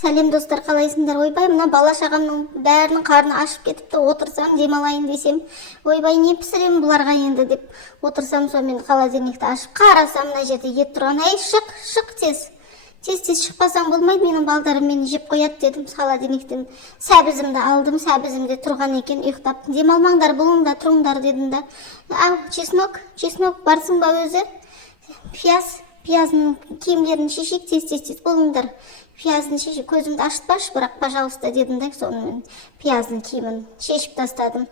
Сәлем достар, қалайсыңдар? Ойбай, мына бала шағамның бәрінің қарны ашып кетіпті. Отырсам, демалайын десем, ойбай, не пісірем бұларға енді деп отырсам, сонымен холодильникті ашып қарасам, мына жерде ет тұрған. Ей, шық тез. Тез шықпасаң болмайды, менің балдарым мені жеп қояды дедім. Холодильниктен сәбізімді алдым, сәбізімде тұрған екен, ұйықтап. Демалмаңдар, бұлыңда тұрыңдар дедім да. Ау, чеснок барсың ба өзі? Пияздың киімдерін шешек, тез болыңдар. Пияздың шешек, көзімді ашытпашы, бірақ пожалуйста дедім да, сонымен пияздың киімін шешіп тастадым.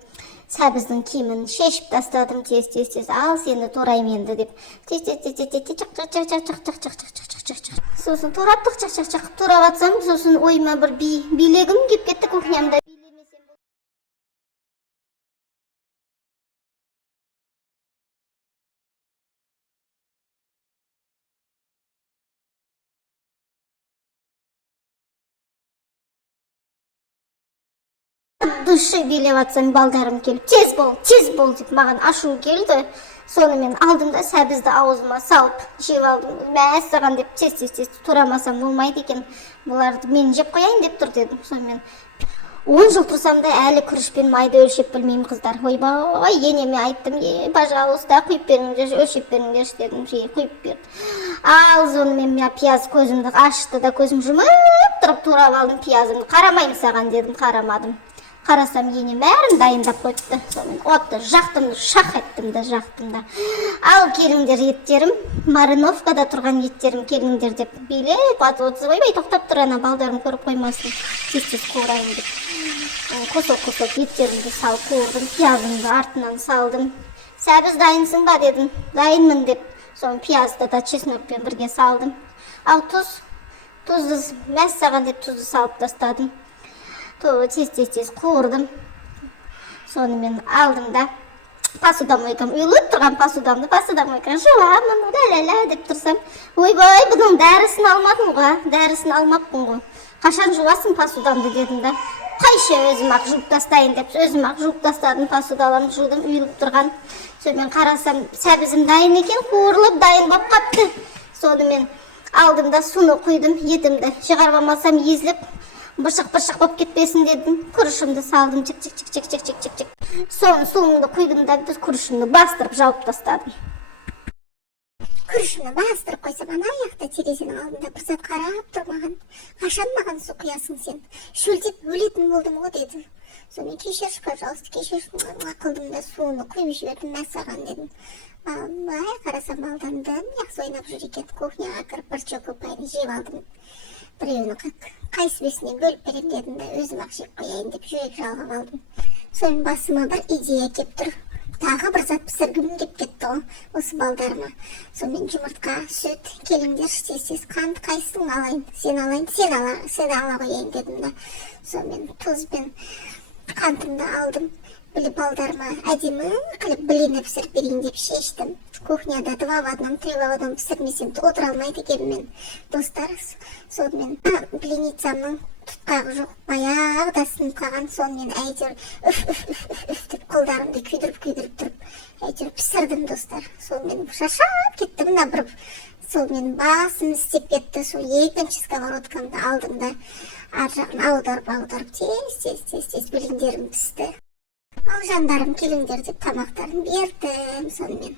Сәбіздің киімін шешіп тастадым, тез. Ал сені турайым енді деп. Сосын турап атсам, сосын ойыма бір билегім кеп кетті кухнямда. Души билеп атсам, балдарым келіп, тез бол деп маған ашу келді. Сонымен алдым да сәбізді аузыма салып жеп алдым. Мәссаған деп тез турамасам болмайды екен. Бұларды мен жеп қояйын деп тұр дедім. Сонымен 10 жыл тұрсам да әлі күрішпен майды өлшеп білмеймін, қыздар. Ойбай, енеме айттым, пожалуйста, құйып беріңдер, өлшеп беріңдер дедім, құйып берді. Ал сонымен мен пияз көзімді ашты да көзім жұмып тұрып турап алдым пиязымды. Қарамаймын саған дедім, қарамадым. Қарасам енем бәрін дайындап қойыпты. Сонымен отты жақтым, шақ еттім да. Ал келіңдер еттерім, мариновкада тұрған еттерім келіңдер деп билеп атып отыр. Ойбай, тоқтап тұр, ана балдарым көріп қоймасын. Тез қуырайын деп. Кусок еттерімді салып қуырдым, пиязымды артынан салдым. Сәбіз дайынсың ба дедім. Дайынмын деп. Соны пиязды да чеснокпен бірге салдым. Ал тұзды мәссаған деп тұзды салып тастадым. Тез қуырдым. Сонымен алдым да посудомойкам, үйіліп тұрған посудомойкам жуамын, ля-ля-ля деп тұрсам, ойбай, бұның дәрісін алмаппын ғой. Қашан жуасың посудамды дедім да. Қайшы өзім-ақ жуып тастайын деп, өзім-ақ жуып тастадым, посудаларын жудым, үйіліп тұрған. Сонымен қарасам, сәбізім дайын екен, қуырылып дайын боп қапты. Сонымен алдым да суны құйдым, етімді шығарып алмасам езіліп, бұршық боп кетпесін дедім. Күрішімді салдым, чик. Соны суымды құйдым да күрішімді бастырып жауып тастадым. Күрішімді бастырып қойсам, ана аяқта терезенің алдында бір сәт қарап тұр маған. Қашан маған су құясың сен? Шөлдеп өлетін болдым ғой деді. Сонымен кешірші, пожалуйста, қылдым да суыны құйып жібердім, мәссаған дедім. Қарасам балдардың жақсы ойнап жүр екен. Кухняға кіріп бір чокопайны жеп алдым. Біреуіні қайсыбесіне бөліп берем дедім да, өзім-ақ жеп қояйын деп жүрек жалғап алдым. Сонымен басыма бір идея кеп тұр. Тағы бір зат пісіргім кеп кетті ғой, осы балдарыма. Сонымен жұмыртқа, сүт, келіңдер, тез қант қайсың алайын, сен ала қояйын дедім да. Сонымен тұз бен қантымды алдым. Біліп балдарыма әдемі қылып блины пісіріп берейін деп шештім. Кухняда 2 в 1, 3 в 1 пісірмесем отыра алмайды екенмін мен. Достар, сонымен блиницамның тұтқағы жоқ, баяғыда сынып қалған. Сонымен әйтеуір үф деп қолдарымды күйдіріп тұрып, әйтеуір пісірдім достар. Сонымен шашап кеттім да бір. Сонымен басым істеп кетті. Сол екінші сковородкамды алдым да ар жағын аударып тез блиндерім пісті. Ал жандарым келіңдер деп тамақтарын бердім сонымен.